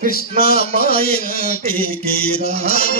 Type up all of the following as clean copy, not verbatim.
కృష్ణ మా ఇంటికి రావు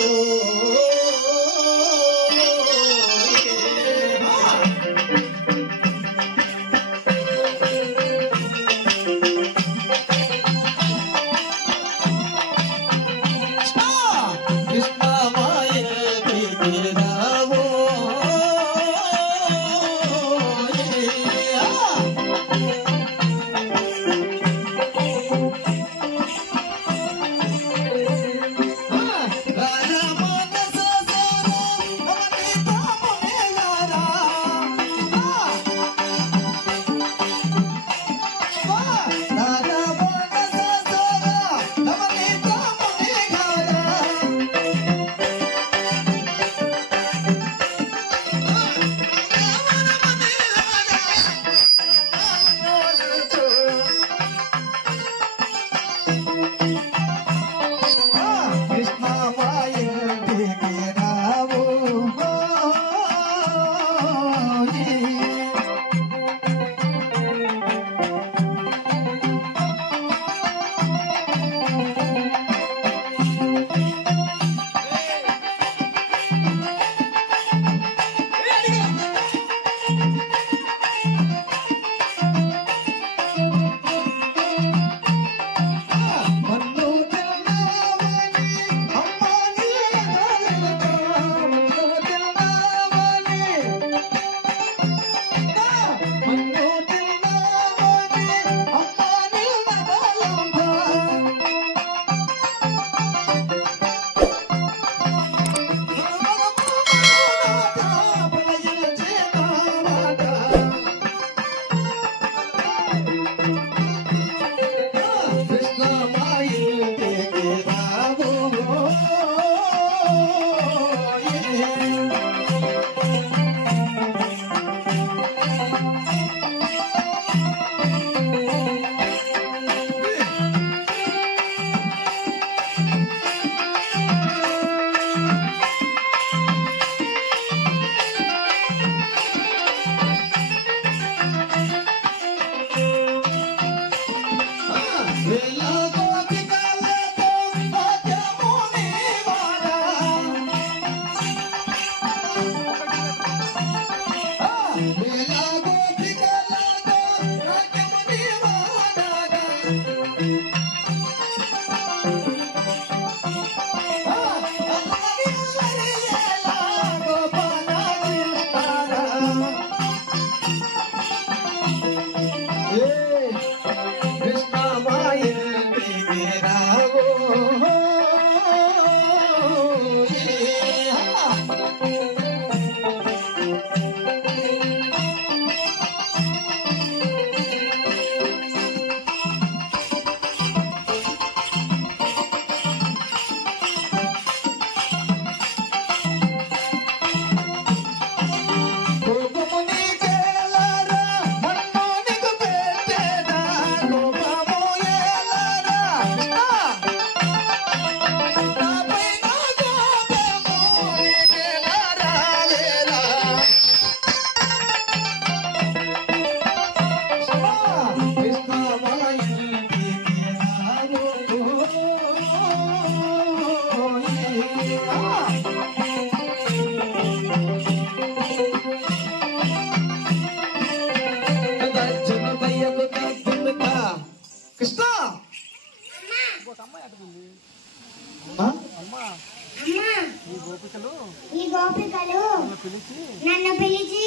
నన్ను పిలిచి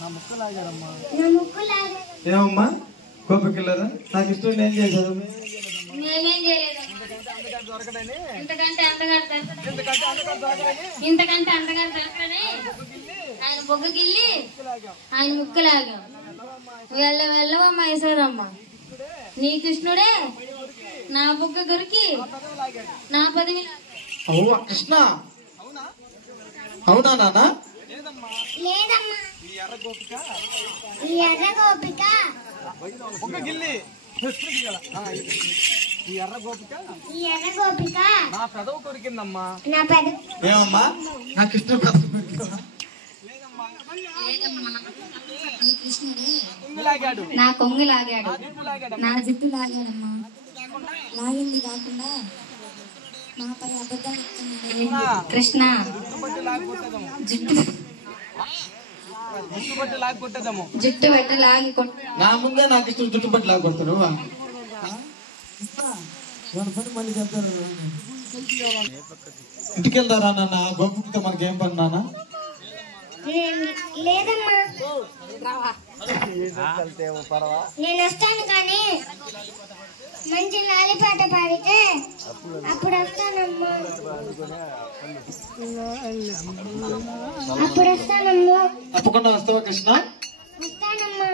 నా ముక్కు లాగారమ్మా. ఏమమ్మా గోపికిల్లరా? నాకు ఇష్టం ఏం చేశారు? నేనేం చేయలేదు. ఇంతకంటే అంతగా దొరకని ఆయన బొగ్గగిల్లి ఆయన ముక్కు లాగా వెళ్ళవమ్మా యశోదమ్మ. నీ కృష్ణుడే నా బొగ్గ గురికి నా పదవి. అవ్వ కృష్ణ అవునా నాన్న? లేదమ్మా, ఈ ఎర్ర గోపిక ఈ ఎర్ర గోపిక నా పెదవు కొరికిందమ్మా. ఏమమ్మా నా కృష్ణుడు పెదవి కొరికిందా? లాగాడు నా కొంగు లాగాడు, లాగాడు నా జుట్టు లాగాడమ్మా. లాగింది కాకుండా నాపై అబద్ధం కృష్ణ. జుట్టు బట్టి లాగి నా ముందే నాకు ఇష్టం చుట్టుపట్ల లాగొడతాడు. మళ్ళీ చెప్తారు ఇంటికి వెళ్తారా నాన్న? గోపుతో మనకేం పని నాన్న? లేదమ్మా నేను వస్తాను, కానీ మంచి లాలిపాట పాడితే అప్పుడు వస్తానమ్మా. అప్పుడు వస్తానమ్మా. తప్పకుండా వస్తావా కృష్ణ? వస్తానమ్మా.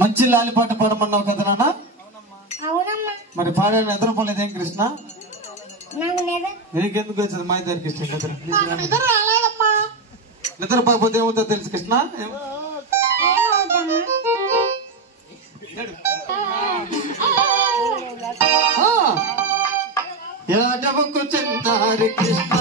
మంచి లాలిపాట పాడమన్నావు కదా నాన్న? అవునమ్మా. మరి పాడే నిద్రపోలేదేం కృష్ణ? నాకు నీకెందుకు వచ్చింది మా ఇద్దరు కృష్ణ నిద్రపోతే ఏమవుతుందో తెలుసు కృష్ణ? ఎడవకు చిన్నారి కృష్ణ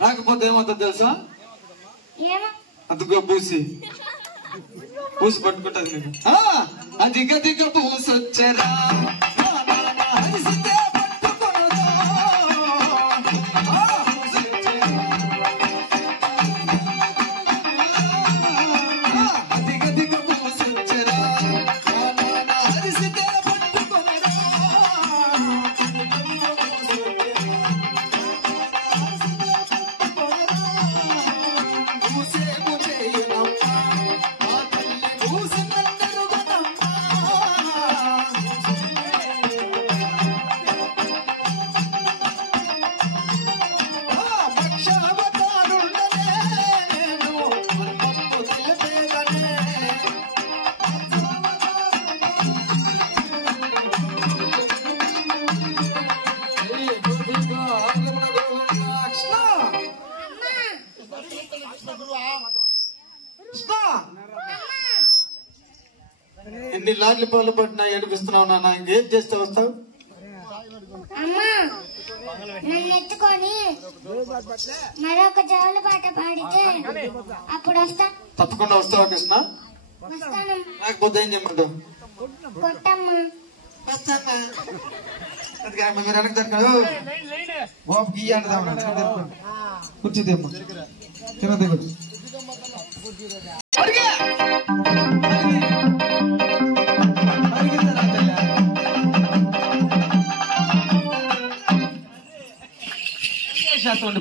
రాకపోతే ఏమవుతుంది తెలుసా? అదిగో పూసి పట్టుకుంటది నీకు. అదిగ దిగ పూసొచ్చరా ఎన్ని లాడ్లు పాలు పట్టినా ఏడిపిస్తున్నావు నాన్న. ఇంకేం చేస్తే వస్తావు? అమ్మా నన్ను ఎత్తుకొని మరొక జోలు పాట పాడితే అప్పుడు వస్తా. తప్పకుండా వస్తావా కృష్ణ? లేకపోతే ఏం చెప్పంటావు? కొట్టమ్మా. మీరు వెనక తగ్గదు బాబు గీయండి కూర్చుదేమ్మా తినదే శాతం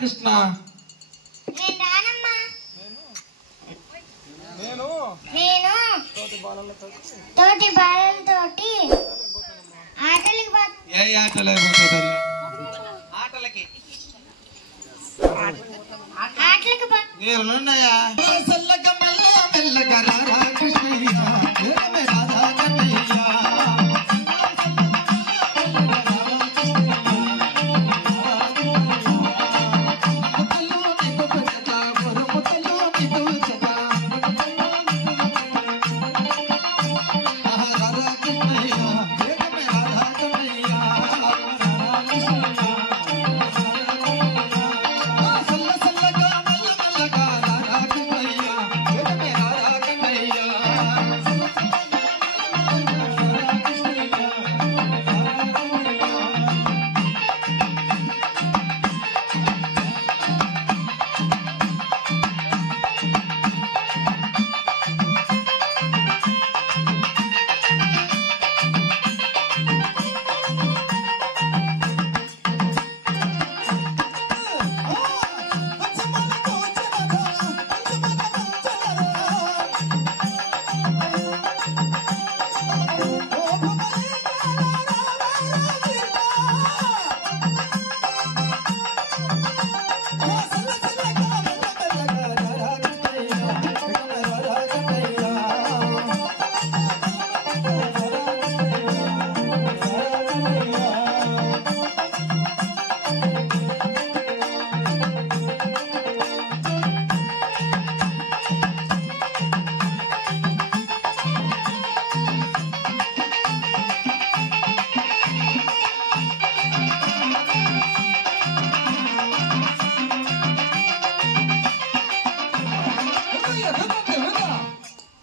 కృష్ణ తోటి బాలలతోటి ఆటలకి ఏ ఆటలు అయిపోతుంది ఆటలకి ఆటలకి నీరులున్నాయా మెల్లగా మెల్లగా రారా కృష్ణయ్య రాధా కన్నయ్య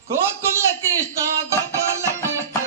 గోకుల కృష్ణ గోపాల కృష్ణ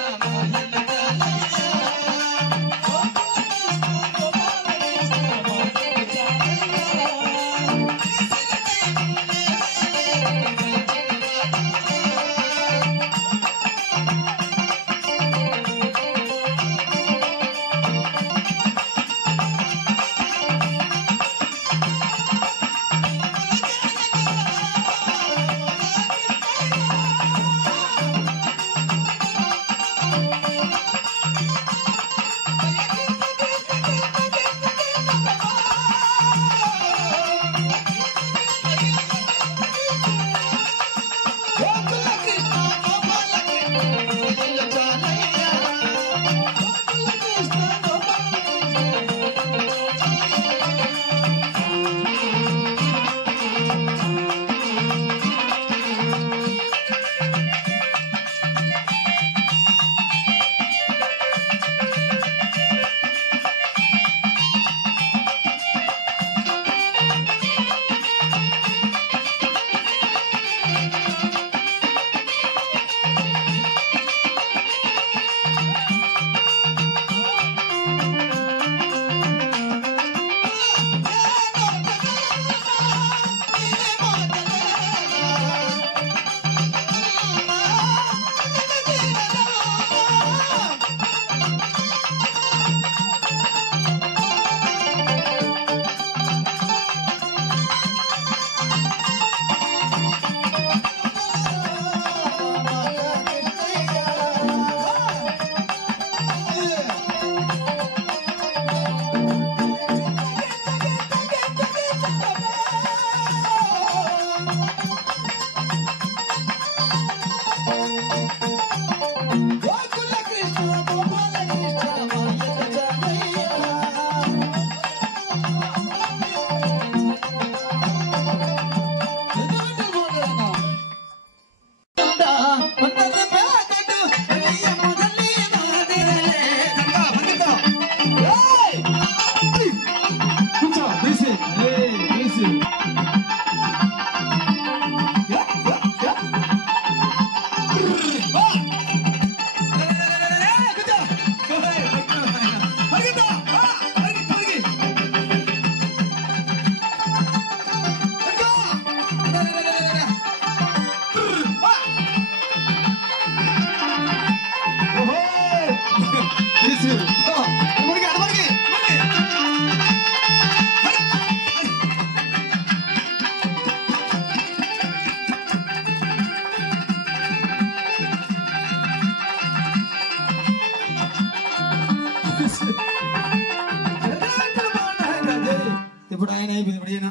అయిపోయింది ఇప్పుడు ఈయన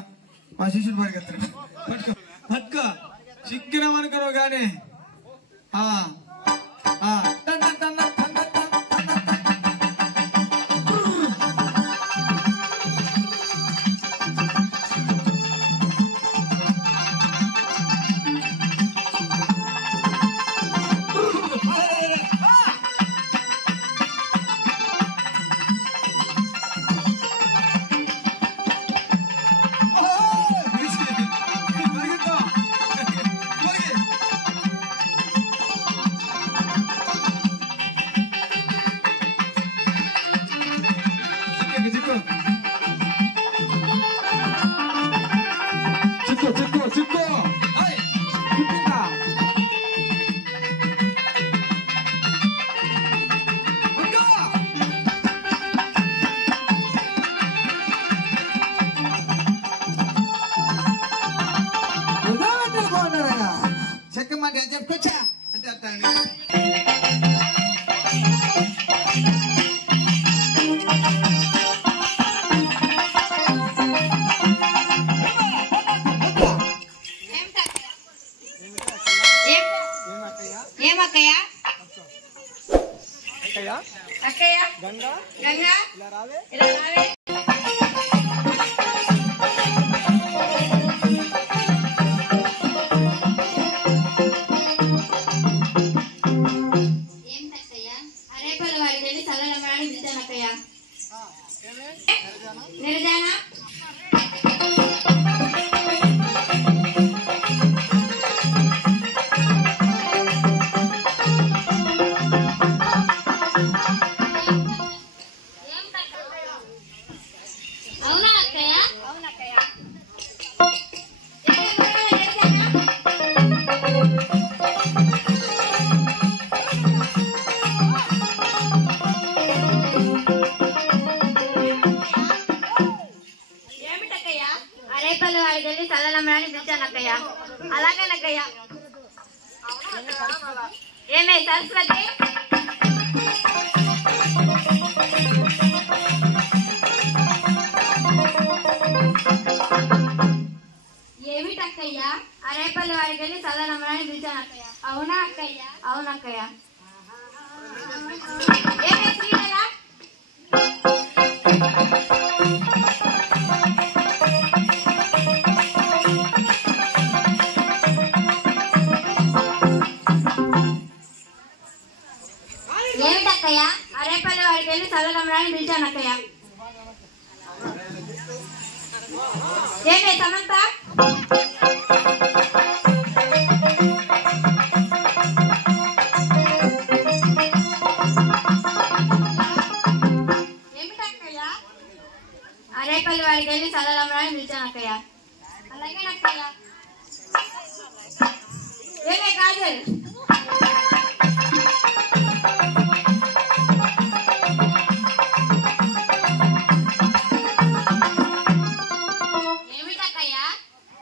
మా శిష్యుడు పరిగెత్తాడు పట్టుకో పట్టుకో సిగ్గిరం అనుకున్నావు కానీ చెక్కమంటే చెప్పుకొచ్చా అంతే అర్థం ఏమక్కయ్య అక్కయ్య గంగా గంగా ఇలా రావే ఇలా రావే నిర్జన అవునా అక్కయ్య అవునక్కయ్య అరేపల్లి వాడికి వెళ్ళి చల్లనమ్మని పిలిచానక్కయ్య అలాగేనక్కయ్య ఏమే సరస్వతి ఏమిటక్కయ్య అరేపల్లి వాడికి వెళ్ళి చల్లనమ్మని పిలిచానక్కయ్య అవునా అక్కయ్య అవునక్కయ్య ఏమే శ్రీకళ ఏమిటక్కయ్య అరేపల్లి వాడికి వెళ్ళి చల్లనమ్మని పిలిచానక్కయ్య ఏమే సమంత ఏమిటక్కయ్య అరేపల్లి వాడికి వెళ్ళి చల్లనమ్మని పిలిచానక్కయ్య అలాగేనక్కయ్య ఏమే కాజల్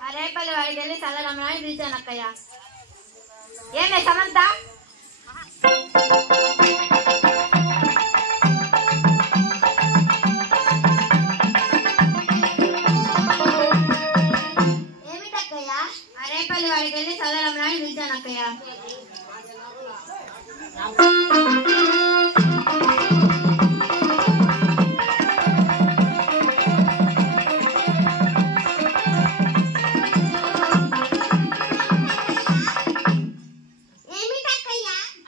అరేపల్లి వాడికి వెళ్ళి చల్లనమ్మని పిలిచానక్కయ్య ఏమే సమంత ఏమిటక్కయ్య అరేపల్లి వాడికి వెళ్ళి చల్లనమ్మని పిలిచానక్కయ్య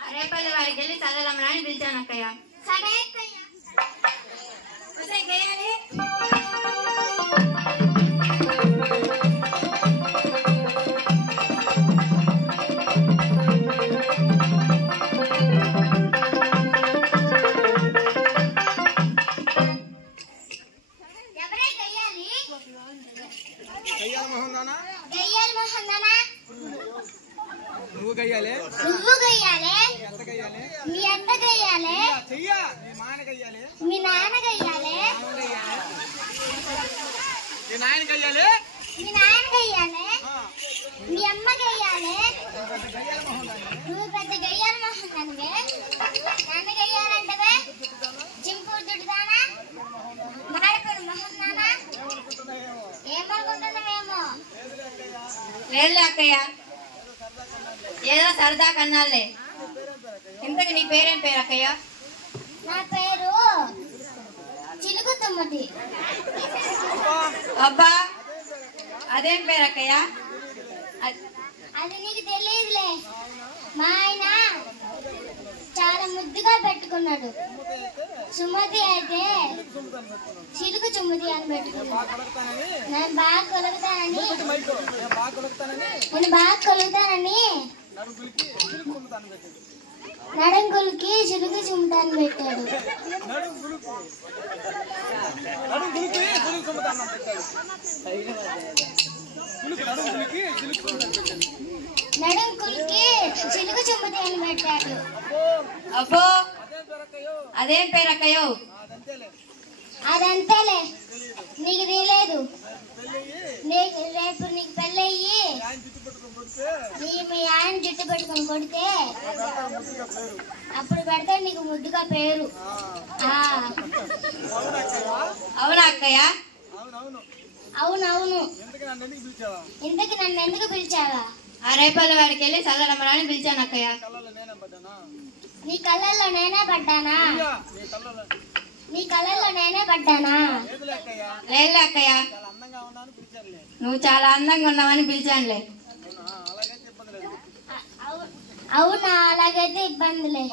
అరేపల్లి వాడికి వెళ్ళి చల్లనమ్మని పిలిచానక్కయ్య సరే అక్కయ్య గేయాలి నువ్వు గయ్యాలి మీ అత్త గయ్యాలి మీ నాన్న గయ్యాలి మీ నాయన గయ్యాలి మీ అమ్మ గయ్యాలి నువ్వు పెద్ద గయ్యాలి మొహం నన్ను గయ్యాలంటే జింపూర్ దుడ్డుదానా మాడపడు మొహం నానా లేదులే అక్కయ్య, ఏదో సరదా కన్నాలే. ఇంతకు నీ పేరేం పేరు అక్కయ్య? నా పేరు చిలుకు తుమ్మది. అబ్బా, అదేం పేరు అక్కయ్య? అది నీకు తెలియదులే. మా ఆయన చాలా ముద్దుగా పెట్టుకున్నాడు. సుమతి అయితే చిలుకు చుమ్మది అని పెట్టుకున్నాడు. నేను బాగా కొలుగుతానని నడుంగులకి చిలుకు చుమ్మటాన్ని పెట్టాడు. నడుంగులకి చిలుకు చుమ్మది అని పెట్టాడు. అబ్బో, అదేం పేరు అక్కయ్యో? అదంతేలే, నీకు తెలియదు. రేపు నీకు పెళ్ళయ్యి మీ ఆయన జుట్టు పెట్టుకుని కొడితే అప్పుడు పెడితే నీకు ముద్దుగా పేరు. అవునా అక్కయ్య? అవునవును. ఇంతకి నన్ను ఎందుకు పిలిచావా? ఆ రేపల్లి వాడికి వెళ్ళి చల్లడమ్మని పిలిచాను అక్కయ్య. నీ కళ్ళల్లో నేనే పడ్డానా? లేదులే అక్కయ్య, నువ్వు చాలా అందంగా ఉన్నావని పిలిచానులే. అవునా, అలాగైతే ఇబ్బందిలే.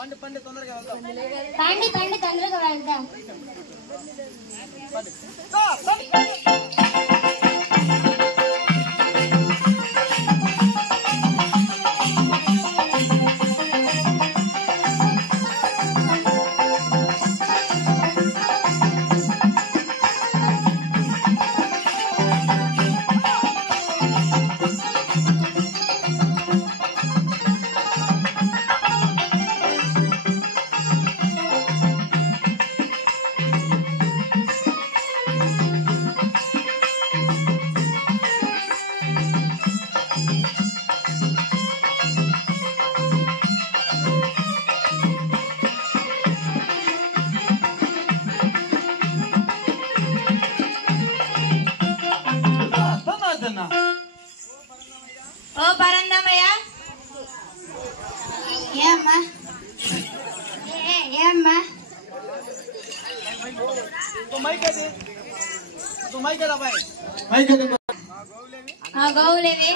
పండి తొందరగా వెళ్దాం. ఓ పరందమయ్య, ఏమ్మా ఏమ్మా మా గౌలేవి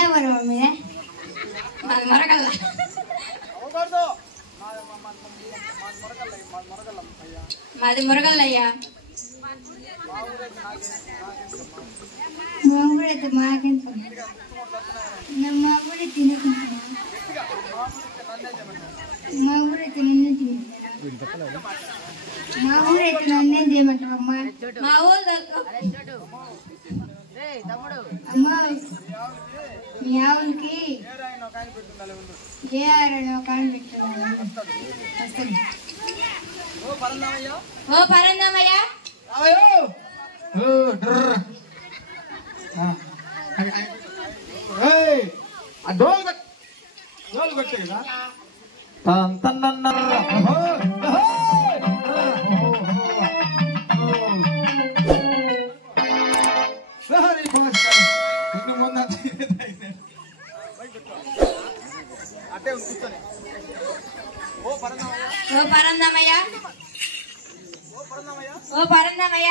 ఎవరు మమ్మీ? మాది మొరగల్ల. మాది మురగల్లయ్యా. మా ఊరైతే మాకెంత మా ఊరే తినకుండా మా ఊరైతే నన్నే తింటారా? మా ఊరైతే నన్నేం చేయమంటారు అమ్మా? మా ఊరు అమ్మా, మీ ఆవులకి ఏ ఆరని ఒక ఆయన పెట్టారు. ఓ పరందమయ్య, డోలు కొట్టే కదా. ఓ పరందమయ్య, ఓ పరందమయ్య,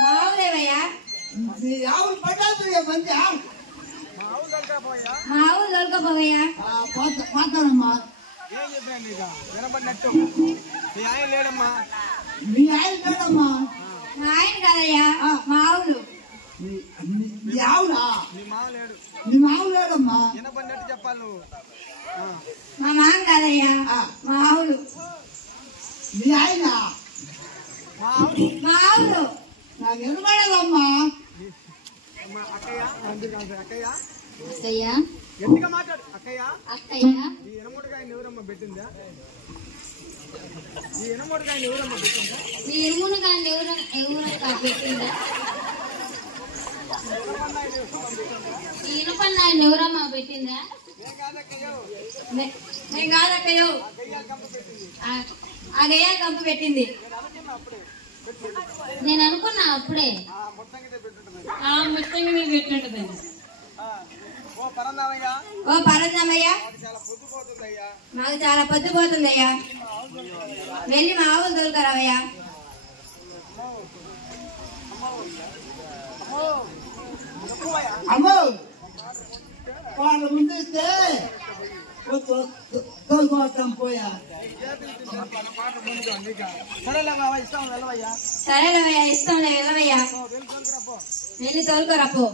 మా ఊరేవయ్యా. మా ఊరు దొరకపోవయ్యా. మా ఆయన కాదయ్యా, మా ఆవులు. చెప్పాలి నువ్వు. మా మామ కాదయ్యా, మా ఆవులు. మా ఆవులు. అక్కయ్య అక్కయ్య, గట్టిగా మాట్లాడు. అక్కయ్య అక్కయ్య, ఈ ఎనమోడుకాయని ఎవరమ్మ పెట్టిందా? ఈ ఎనమోడుకాయని ఎవరమ్మ పెట్టిందా? ఈ ఇరుమునగాన్ని ఎవరక్క పెట్టిందా? ఈ ఇనుపన్నాయన్ని ఎవరమ్మా పెట్టిందా? నేను కాదక్కయ్యో. ఆ గయ్య కంపు పెట్టింది. నేను అనుకున్నా అప్పుడే ఆ ముత్తంగి మీద పెట్టినట్టు. ఓ పరందామయ్య, ఓ పరందమయ్య, మాకు చాలా పొద్దుపోతుందయ్యా, వెళ్ళి మా ఆవులు తోలుకరావయ్యా. అమ్మో వాళ్ళ ముందే తోలుకోవటం పోయా. సరేలే బాబా, ఇస్తాం వెళ్ళవయ్యా. సరేలేవయ్యా, ఇస్తాంలే, వెళ్ళవయ్యా, వెళ్ళి తోలుకోరా పో.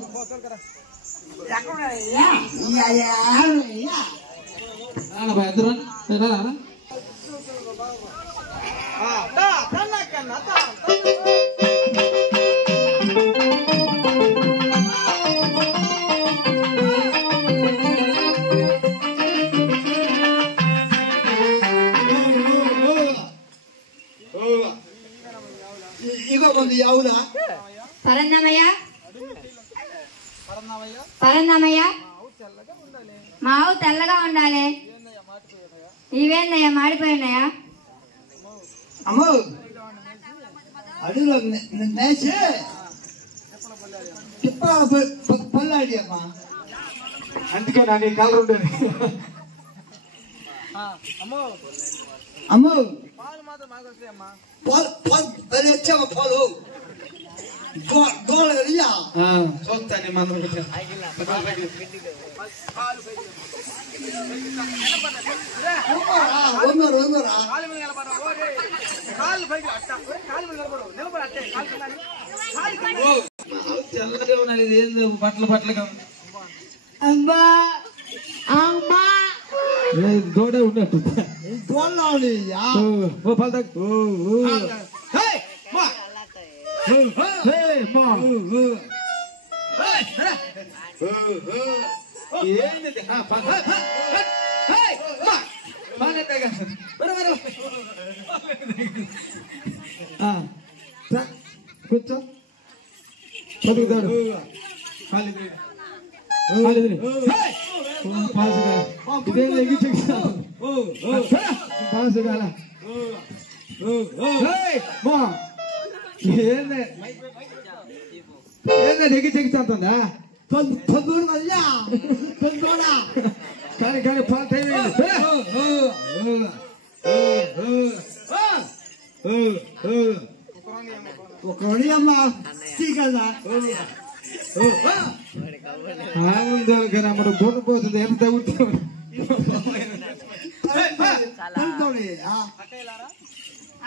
ఇగో మంది అవునా పరందమయ్య, పరందమయ్య, మా ఆవు తెల్లగా ఉండాలి. ఇవేందయ్యా మాడిపోయినాయా? అమ్మో అడుగులో నేసి పల్లాడి అమ్మా, అందుకే నాకు ఈ కలర్ ఉండేది. అమ్మో అమ్మో పాలు మాత్రం మాకు వస్తాయమ్మా. పాలు వచ్చామా పాలు గోళ చూస్తాను మనం వందరు వందరా కాలు మీద నిలబడ, కాళ్ళు పైకి అట్ట, కాలు మీద నిలబడు, నిలబడు అట్టే, కాలు కింద, కాలు కింద. తెల్లగా ఉన్నది ఏంది బట్టలుగా అమ్మా అమ్మా దూడే ఉన్నట్టు దూడలో కూర్చో చదువుతాడు ఎగి చెక్కిస్తుందా కానీ కానీ పాలు టైం ఒక అమ్మ కదా ఆనందం పోతుంది ఎంత తగ్గుతుంది.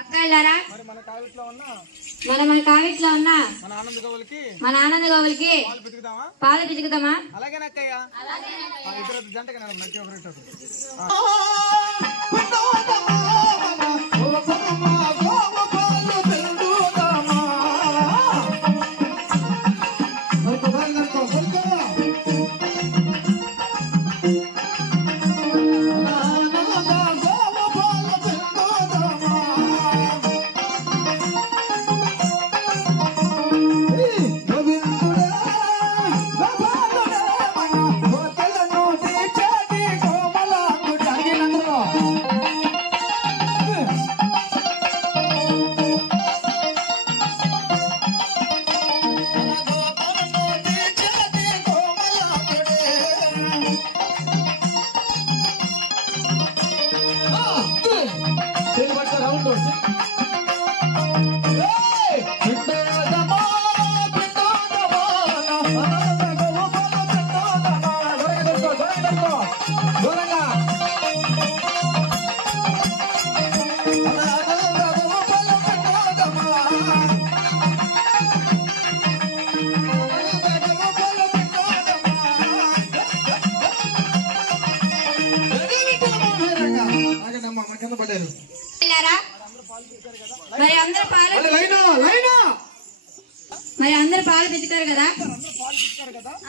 అక్కలారా, మరి మన కావిట్లో ఉన్నా, మన కావిట్లో ఉన్నా మన ఆనంద గోవులకి మన ఆనంద గోవులకి పాలు పితుకుదామా? పాలు పిచుకుదామా? అలాగేనక్కయ్య, ఇద్దరు జంటగా మధ్య ఒకటి మరి అందరు పాలు పిచ్చుతారు కదా,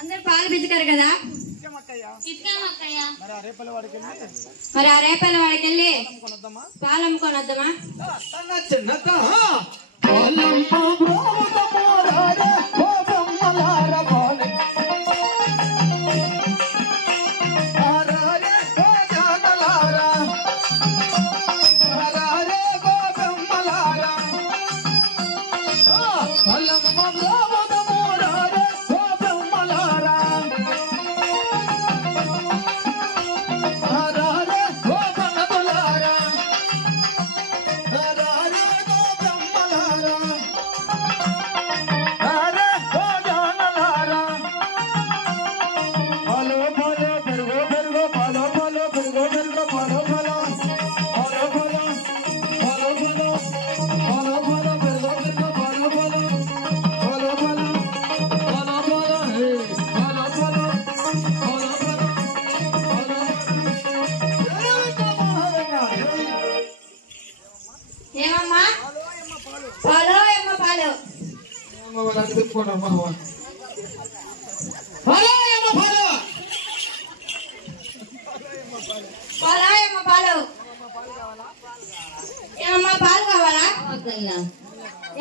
అందరు పాలు పిచ్చుతారు కదా. మరి ఆ రేపల్లి వాడికి వెళ్ళి పాలు అమ్ముకొని వద్దామా? గో పాలు పాలాయమ్మ పాలు ఏమమ్మా పాలు కావాలా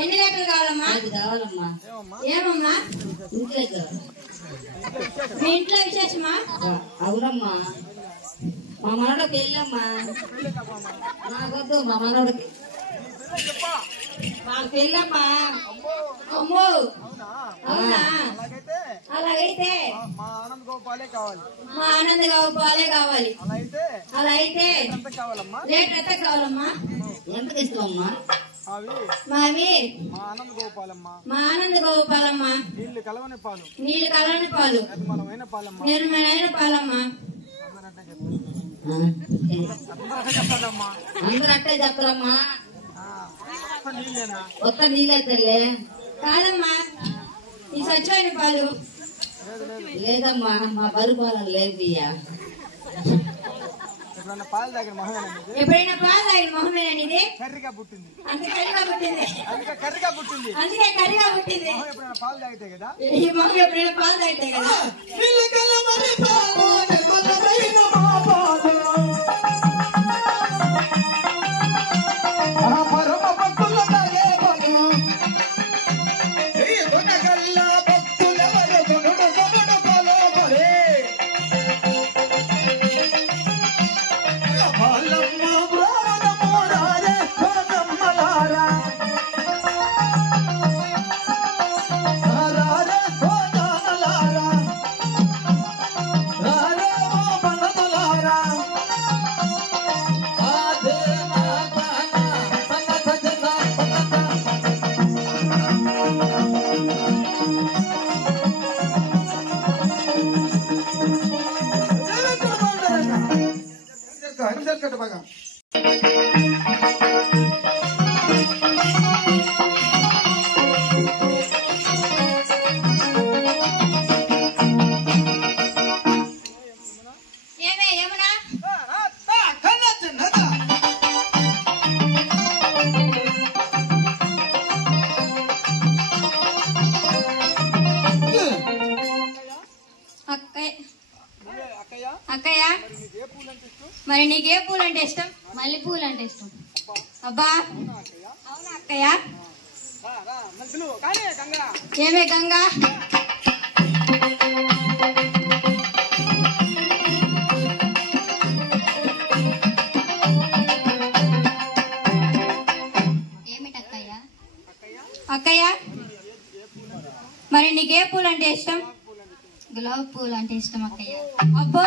ఎన్ని లీటర్లు కావాలమ్మా కావాలమ్మా ఏమమ్మా ఇంట్లో మీ ఇంట్లో విశేషమా అవునమ్మా మా మనోడికి వెళ్ళమ్మా నాకొద్దు మా మనోడికి వాళ్ళకి వెళ్ళమ్మా అమ్మో అవునా అలాగైతే మా ఆనంద్ గోపాలే కావాలి. మా ఆనంద్ పాలే కావాలి. అలా అయితే కావాలమ్మా లీటర్ ఎంత కావాలమ్మా ఎంతకి ఇస్తామమ్మా మావి మా ఆనంద్ గోపాలమ్మా మా ఆనంద్ గోపాలమ్మా నీళ్లు కలవని పాలు నీళ్ళు కలవని పాలు నిర్మలమైన పాలమ్మా నిర్మలమైన పాలమ్మా చెప్తాదమ్మా అందరూ అట్టే చెప్తారమ్మా నీళ్ళేనా కొత్త నీళ్ళైతే కాదమ్మా ఈ స్వచ్ఛమైన పాలు లేదమ్మా మా బరువు పాలన లేదు బియ్యా ఎప్పుడన్నా పాలు తాగిన మొహమేనా ఎప్పుడైనా పాలు తాగిన మొహమేనా ఇది కర్రీగా పుట్టింది అందుకే కర్రీగా పుట్టింది అందుకే కర్రీగా పుట్టింది అందుకే కర్రీగా పుట్టింది మొహం ఎప్పుడైనా పాలు తాగితే కదా ఈ మొహం ఎప్పుడైనా పాలు తాగితే కదా అక్కయ్య మరి నీకే పూలు అంటే ఇష్టం? మల్లెపూలు అంటే ఇష్టం. అబ్బా అవునా అక్కయ్య? ఏమే గంగా ఏమిటి అక్కయ్య? అక్కయ్య మరి నీకే పూలు అంటే ఇష్టం? గులాబీ పూలు అంటే ఇష్టం అక్కయ్య. అబ్బో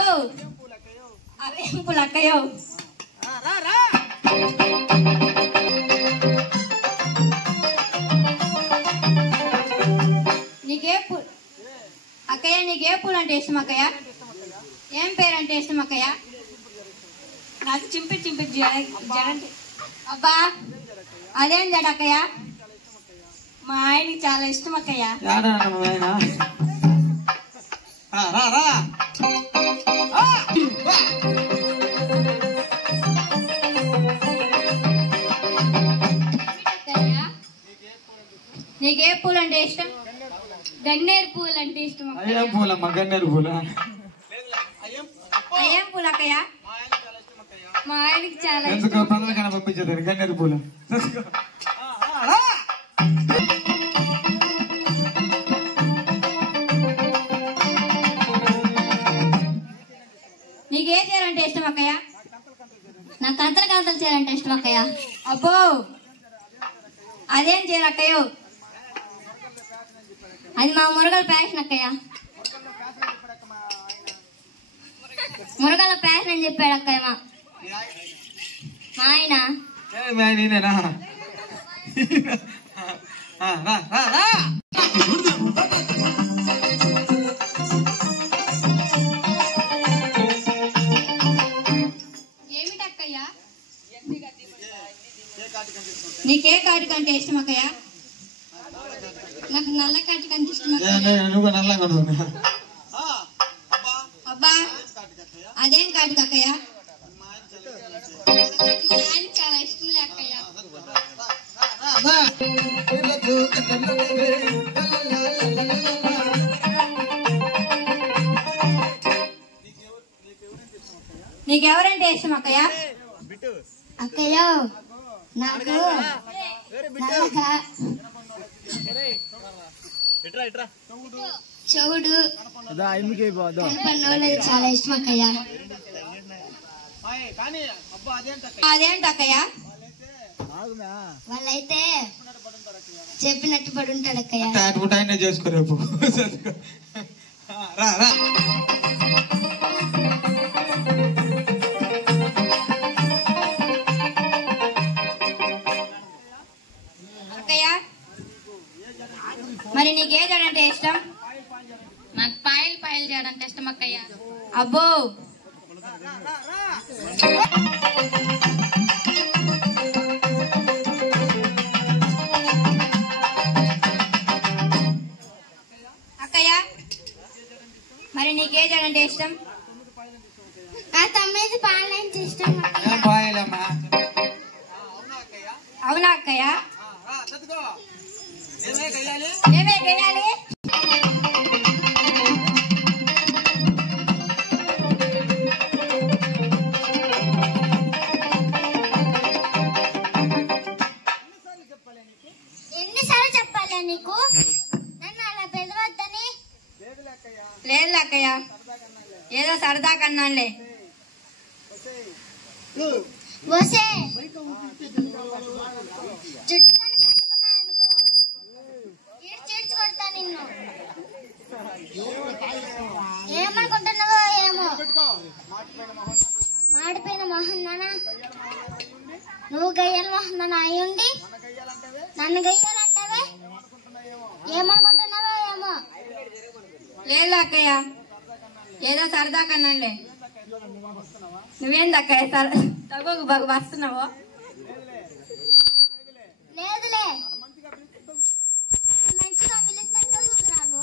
అవేం పూలు అక్కయ్యో? నీకే పూలు అక్కయ్య నీకే పూలు అంటే ఇష్టం అక్కయ్య? ఏం పేరు అంటే ఇష్టం అక్కయ్య? నాకు చింపి చింపి జడంటే అబ్బా అదేం జడ అక్కయ్య? మా ఆయనకి చాలా ఇష్టం అక్కయ్య. నీకే పూలు అంటే ఇష్టం? గన్నేరు పూలు అంటే ఇష్టం అక్కయ్య. అయ్యేం పూలమ్మా గన్నేరు పూల అయ్యేం పూలు అక్కయ్య? మా ఆయనకి చాలా ఎందుకు పనులకైనా పంపించేదాన్ని గన్నేరు పూల నీకే చీర అంటే ఇష్టం అక్కయ్య? నాకు కంతలు కంతలు చేయాలంటే ఇష్టం అక్కయ్య. అబ్బో అదేం చీర అక్కయ్యో? అది మా మురగల ప్యాషన్ అక్కయ్య. మురగల ప్యాషన్ అని చెప్పాడు అక్కయ్య మా ఆయన. నేనేనా ఏమిటి అక్కయ్య? నీకే కాటిక అంటే ఇష్టం అక్కయ్య? నాకు నల్ల కాటిక అంటే ఇష్టం అక్కయ్య. నువ్వు నల్లగా ఉన్నావు. అబ్బా అదేం కాటిక అక్కయ్య? మా ఆయనకి చాలా ఇష్టం లే అక్కయ్య. నీకెవరంటే ఇష్టం అక్కయ్య? అక్కయ్య నాకు నల్లగా చెవుడు కనపడినోళ్ళది చాలా ఇష్టం అక్కయ్య. అదేంటి అక్కయ్య? వాళ్ళైతే చెప్పినట్టు పడి ఉంటాడు అక్కయ్య. ఆయన చేసుకోరేపు రా రా. అక్కయ్య మరి నీకే జడంటే ఇష్టం? నాకు పాయలు చేయడంటే ఇష్టం అక్కయ్య. అబ్బో అక్కయ్య మరి నీకే జడంటే ఇష్టం? ఆ తమ్మిది పాలంటే ఇష్టం అక్కయ్య. పాయలమ్మా. అవునా అక్కయ్య? ఏమే గయ్యాలి? ఏమే గయ్యాలి? ఎన్నిసార్లు చెప్పాలా నీకు నన్ను అలా పిలవద్దని? లేదు అక్కయ్య, ఏదో సరదా కన్నానులే. వసే జుట్టుకొని పట్టుకున్నాను అనుకో, ఈడ్చి కొడతా నిన్ను. ఏమనుకుంటున్నావో ఏమో. మాడిపోయిన మొహం నానా, నువ్వు గయ్యాల మొహం నాన్న అయ్యుండి నన్ను గయ్యాలంటావే. ఏమనుకుంటున్నావో ఏమో. లేదు అక్కయ్య, ఏదో సరదా కన్నానులే. నువ్వేంది అక్కయ్య తగ్గకు బాగా వస్తున్నావు? లేదులే, మంచిగా పిలిస్తే చూసుకురాను.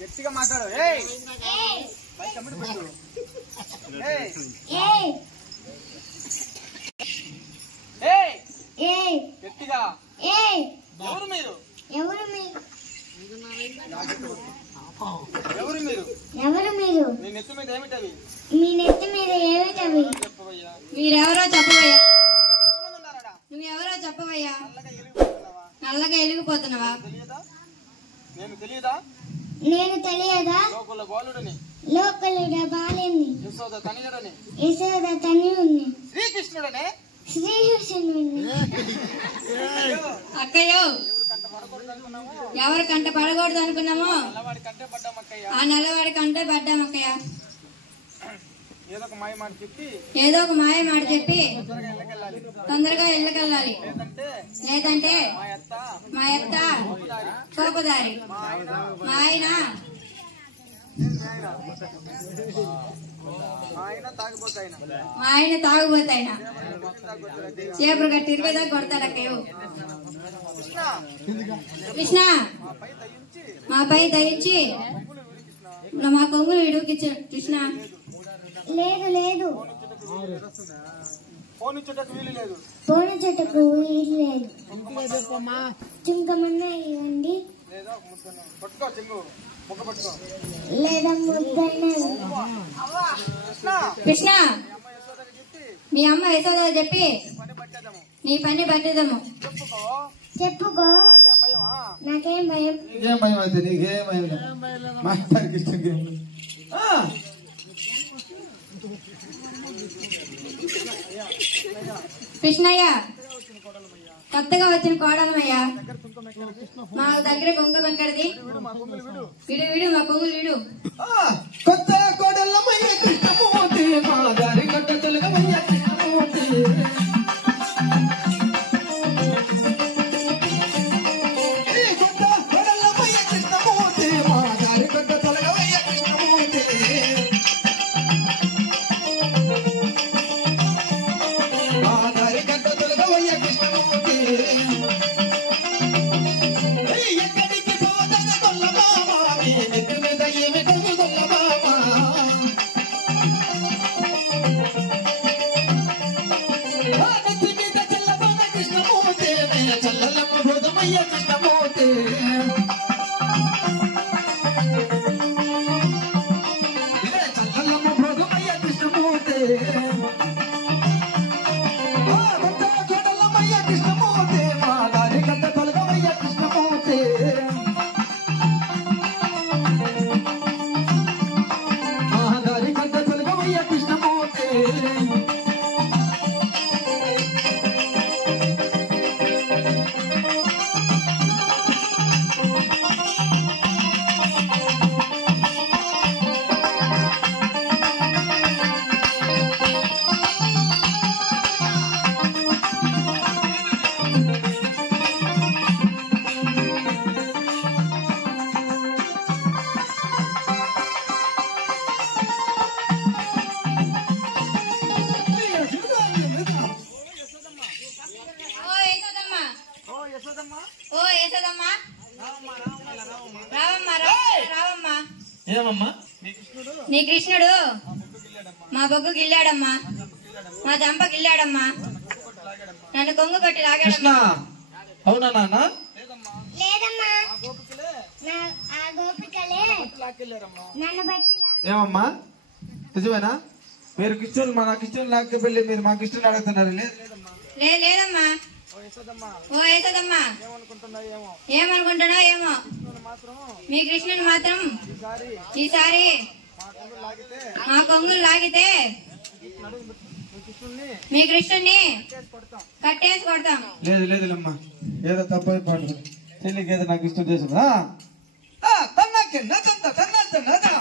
గట్టిగా మాట్లాడు. గట్టిగా. ఎవరు మీరు? ఎవరు మీరు? ఎవరు మీరు? ఎవరు మీరు? నీ నెత్తి మీద ఏమిటవి? మీ నెత్తి మీద ఏమిటవి? చెప్పవయ్యా. మీరెవరో చెప్పవయ్యా. ఎంతమంది ఉన్నారడా? నువ్వెవరో చెప్పవయ్యా. నల్లగా ఎలిగిపోతున్నావా? నల్లగా ఎలిగిపోతున్నావా? తెలియదా? నేను తెలియదా? నేను తెలియదా? లోకుల బాలుడిని, లోకలుడ బాలిని, యశోద తనయుడని, యశోద తనయుడిని, శ్రీకృష్ణుడని, శ్రీహర్షణుడిని. అక్కయ్యో, ఎవరి కంట పడకూడదు అనుకున్నామో నల్లవాడి కంటే పడ్డామక్కయ్య. ఆ నల్లవాడి కంటే పడ్డాం అక్కయ్య. ఏదో ఒక మాయ మాట చెప్పి ఏదో ఒక మాయ మాట చెప్పి ఇళ్ళకెళ్ళాలి. తొందరగా ఇళ్ళకెళ్ళాలి. లేదంటే మా అత్త కోపదారి, మా ఆయన తాగుబోతాయన చేపలుగా తిరిగేదా కొడతాడు అక్కయ్యో. కృష్ణ, మాపై దయించి మా కొంగులు విడుకిచ్చాడు కృష్ణ. లేదు లేదు, ఫోన్ చెట్టుకు వీలు లేదు. పోని చెట్టుకు వీలు లేదు. చుంకమన్నా ఇవ్వండి, పట్టుకో చెంగు ముక్క పట్టుకో. లేదా ముద్దన్నా. కృష్ణ, మీ అమ్మ యశోద చెప్పి నీ పని పట్టిదము. చెప్పుకో. నాకేం భయమా? నాకేం భయం. ఏం భయం అయితే నీకేం భయం లేదు. మా ఇద్దరికి ఇష్టం లేదు. కృష్ణయ్య, కొత్తగా వచ్చిన కోడలమయ్యా. మా దగ్గర కుంకుమ ఎక్కడిది? విడు విడు, మా కొంగులు విడు. కొత్త కోడలమయ్య కృష్ణమూర్తి, మా దారి కట్ట తొలగమయ్య కృష్ణమూర్తి. కొత్త కోడలమయ్య కృష్ణమూర్తి, మా దారి కట్ట తొలగమయ్య కృష్ణమూర్తి. మా దారి కట్ట తొలగమయ్య కృష్ణమూర్తి. ఎక్కడికి పోదన గొల్ల మామ, నీ నెత్తి మీద ఏమి కవి గొల్ల మామ. నెత్తి మీద చల్లబోన కృష్ణమూర్తి, నే చల్లలమ్మ బోధమయ్య కృష్ణమూర్తి. ఇదే చల్లలమ్మ బోధమయ్య కృష్ణమూర్తి. కొత్త కోడలమయ్య కృష్ణమూర్తి, మా దారి కట్ట తొలగమయ్య కృష్ణమూర్తి. మా దారి కట్ట తొలగమయ్య కృష్ణమూర్తి. ఓ యశోదమ్మ, ఓ యశోదమ్మ, ఓ యశోదమ్మ, రావమ్మా, రావమ్మా, ఇలా రావమ్మా. రావమ్మా రావమ్మా. ఏమమ్మా? నీ కృష్ణుడు మా బొగ్గు గిల్లాడమ్మా, మా చంప గిల్లాడమ్మా, నన్ను కొంగు పట్టి కృష్ణ, లాగాడమ్మా. అవునా నాన్న? లేదమ్మా. గోపికలే ఆ గోపికలే లాక్కెళ్ళారమ్మా. నన్ను బట్టి ఏమమ్మా నిజమేనా? మీరు కిష్టం నా కిష్టం లాక్కెళ్ళి మీరు మా కిష్టం అడుగుతున్నారు. లేదు లేదమ్మా. ఓ యశోదమ్మ, ఓ యశోదమ్మ, ఏమనుకుంటున్నావు ఏమో. ఏమనుకుంటున్నావు ఏమో. నేను మాత్రం మీ కృష్ణుని మాత్రం ఈసారి ఈసారి మా కొంగులు లాగితే మా కొంగులు లాగితే నడుము మీ కృష్ణుడిని మీ కృష్ణుని చేసి కొడతాం. కట్టేసి కొడతాం. లేదులేమ్మా, ఏదో తప్పని పాడు చెల్లికి ఏదో నాకు ఇష్టం చేసిందా? తన్నాకే నచ్చంత తన్నాచ నదా.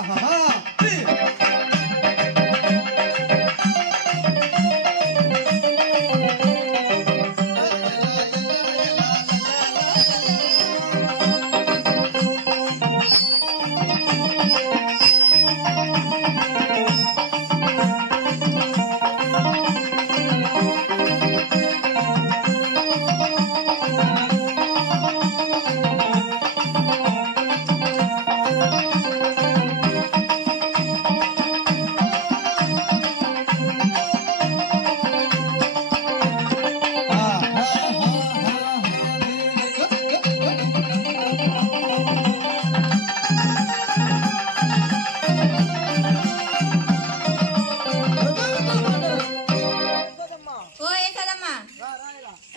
ఓ యశోదమ్మ,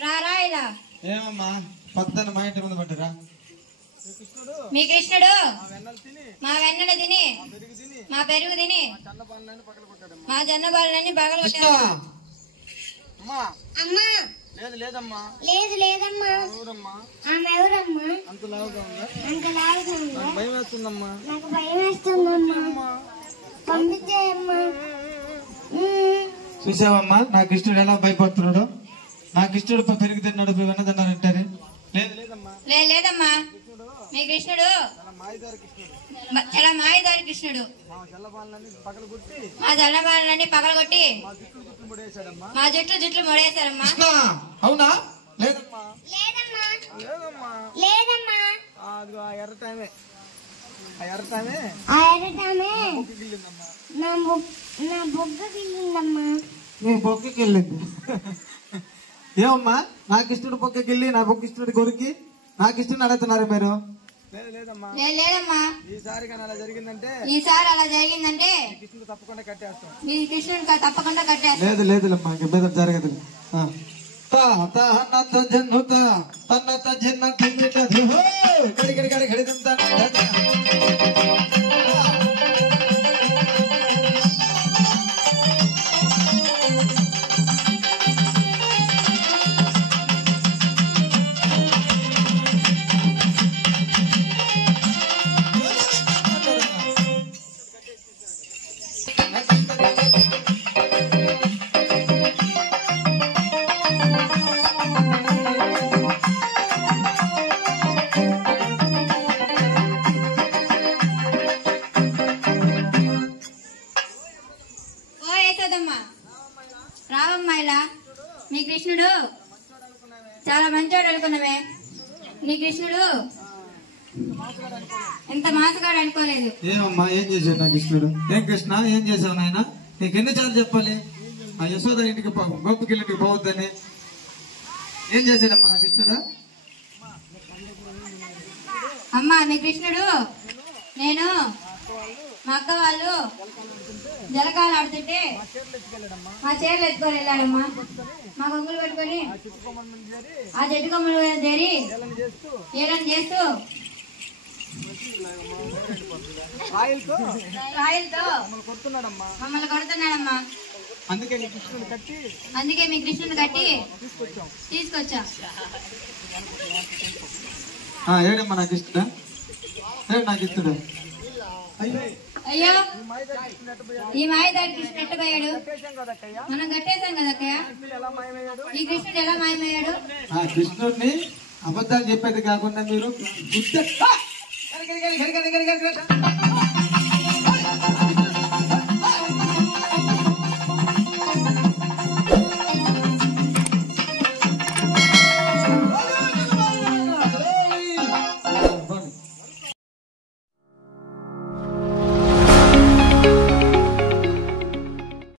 రారా ఇలా. ఏమమ్మా పద్దన మా ఇంటి ముందు పట్టురా. మీ కృష్ణుడు వెన్నలు తిని మా వెన్నెల తిని పెరుగు తిని మా పెరుగు తిని చల్ల పనులన్నీ పగల కొట్టాడమ్మా. మా జొన్న బాలన్నీ కృష్ణ, పగలగొట్టాడు. అమ్మా అమ్మా. లేదు లేదమ్మా. లేదు లేదమ్మా. ఎవరమ్మా? ఆమె ఎవరమ్మా? అంత లావుగా ఉందా? అంత లావుగా ఉందా? భయం వేస్తుందమ్మా. నాకు భయం వేస్తుందమ్మా. పంపించేయమ్మా. చూసావమ్మా నా కృష్ణుడు ఎలా భయపడుతున్నాడు? నా కృష్ణుడు పెరుగు తిన్నాడు వెన్నదన్నారంటారు. లేదు లేదమ్మా. లేదమ్మా. మీ కృష్ణుడు చాలా మాయదారి కృష్ణుడు. చాలా మాయదారి కృష్ణుడు. మా చల్ల పనులన్నీ పగల కొట్టి మా జొన్న బాలన్నీ పగలగొట్టి మా జుట్లు ముడేశాడమ్మా. మా జుట్లు ముడేశారమ్మా. కృష్ణ, అవునా? లేదమ్మా. లేదమ్మా. లేదమ్మా. లేదమ్మా. అది ఆ ఎర్ర టైమే. ఆ ఎర్ర టైమే ఆ ఎర్రటామే గిల్లిందమ్మా. నా బొగ్గ గిల్లిందమ్మా. నీ బొక్కకి వెళ్ళింది. ఏమమ్మా నాకు ఇష్టడు బొక్కకి వెళ్ళి నా బొక్క ఇష్టడు కొరికి నాకు ఇష్టం అడుగుతున్నారు మీరు? లేదు లేదమ్మా. లేదమ్మా. ఈసారి కానీ అలా జరిగిందంటే ఈసారి అలా జరిగిందంటే కృష్ణుడు తప్పకుండా కట్టేస్తాం. మీ కృష్ణుడు తప్పకుండా కట్టేస్తాం. లేదులేమ్మా ఇంక మీద జరగదు. జన్నుత తన్నత జన్న కిందిట ధుహో గడి గడి గడి గడి దంత రావమ్మా ఇలా. మీ కృష్ణుడు చాలా మంచోడు అనుకున్నామే. నీ కృష్ణుడు ఎంత మాసగాడు అనుకోలేదు. ఏమమ్మా ఏం చేశాడు నా కృష్ణుడు? ఏం కృష్ణ ఏం చేశావు నాయన? నీకు ఎన్నిసార్లు చెప్పాలి ఆ యశోద ఇంటికి గోపికిల్లికి పోవద్దని? ఏం చేశాడమ్మా నా కృష్ణుడు? అమ్మా మీ కృష్ణుడు నేను మా అక్క వాళ్ళు జలకాలు ఆడుతుంటే మా చీరలు ఎత్తుకొని వెళ్ళాడమ్మా. మా కొంగులు పెట్టుకొని ఆ చెట్టు కొమ్మలు చేరి ఏడని చేస్తూ రాయిలతో మమ్మల్ని కొడుతున్నాడమ్మా. అందుకే మీ కృష్ణుని కట్టి తీసుకొచ్చా. ఏడమ్మా నా కృష్ణుడు? ఏడు నా కృష్ణుడు? అయ్యో ఈ మాయదారి కృష్ణుడు ఎట్టపోయాడు? మనం కట్టేశాం కదా అక్కయ్య. ఈ కృష్ణుడు ఎలా మాయమయ్యాడు? ఆ కృష్ణుడిని అబద్ధాలు చెప్పేది కాకుండా మీరు